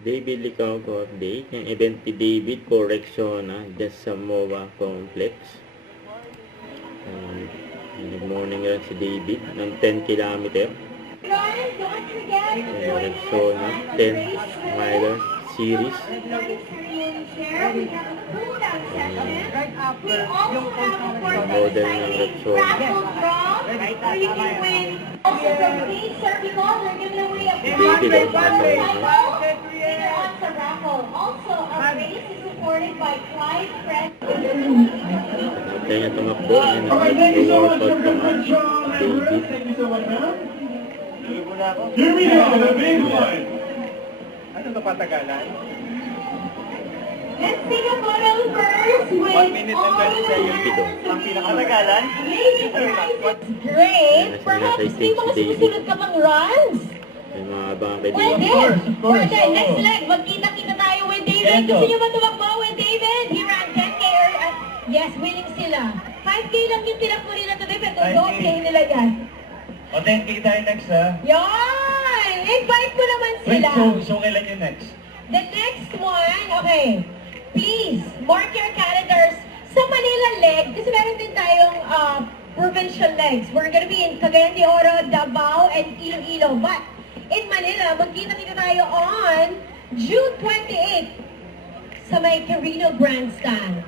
David Licauco update. Yung event ni David Correcciona dyan sa MOA Complex. Nag-morning run si David ng 10 kilometer. Correcciona 10 miler series. Model ng Rexona. David ang nasa una. Kaya tumakbo na nag-workout pa nga. David. Here we go, the big one. Ano ito patagalan? Let's take a photo first with 1 minute and 20 seconds. Ito. Ang pinakamatagalan? Great! Perhaps may mga susunod ka pang runs. May mga abangan kay Pwede! David. Pwede! Next leg, magkita-kita tayo with David. Gusto niyo ba tumakbo with David? He ran 10K or... yes, willing sila. 5K lang yung tinakbo nila today, pero don't pay nila yan. O 10K tayo next ha? Yan! Invite mo naman Wait, sila. so kailan yung next? The next one, okay. Please, mark your calendars sa Manila leg. Kasi meron din tayong provincial legs. We're gonna be in Cagayan de Oro, Davao, and Iloilo. But in Manila, magkita-kita tayo on June 28 sa may Carino Grandstand.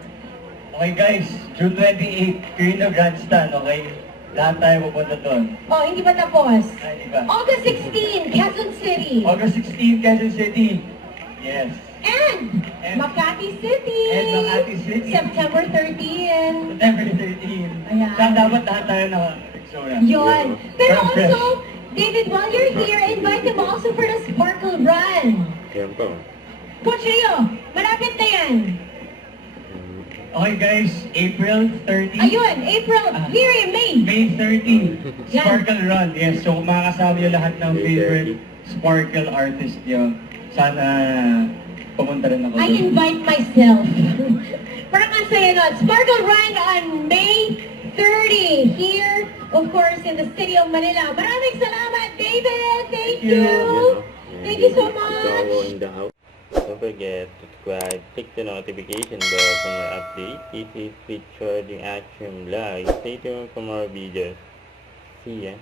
Okay guys, June 28, Carino Grandstand, okay? Lahat tayo pupunta doon. Oh, hindi ba tapos? Ay, di ba? August 16, Quezon City. August 16, Quezon City. Yes. And Makati City. And Makati City. September 13. September 13. Ayan. Saan dapat lahat tayo naka-Rexona? Yun. Pero From fresh. also, David, while you're here, invite them also for the Sparkle Run. Yan po. Coach Rio, malapit na yan. Okay guys, April 30. Ayun, April, here in May. May 30, Yan. Sparkle Run. Yes, so kung makakasama nyo lahat ng May favorite Sparkle artist nyo, sana pumunta rin ako I doon. invite myself. Parang ang saya nun. Sparkle Run on May 30 here, of course, in the city of Manila. Maraming salamat, David. Thank you. Thank you so much. In the house. Don't forget to subscribe, click the notification bell for more updates. This is featured in Action Live. Stay tuned for more videos. See ya.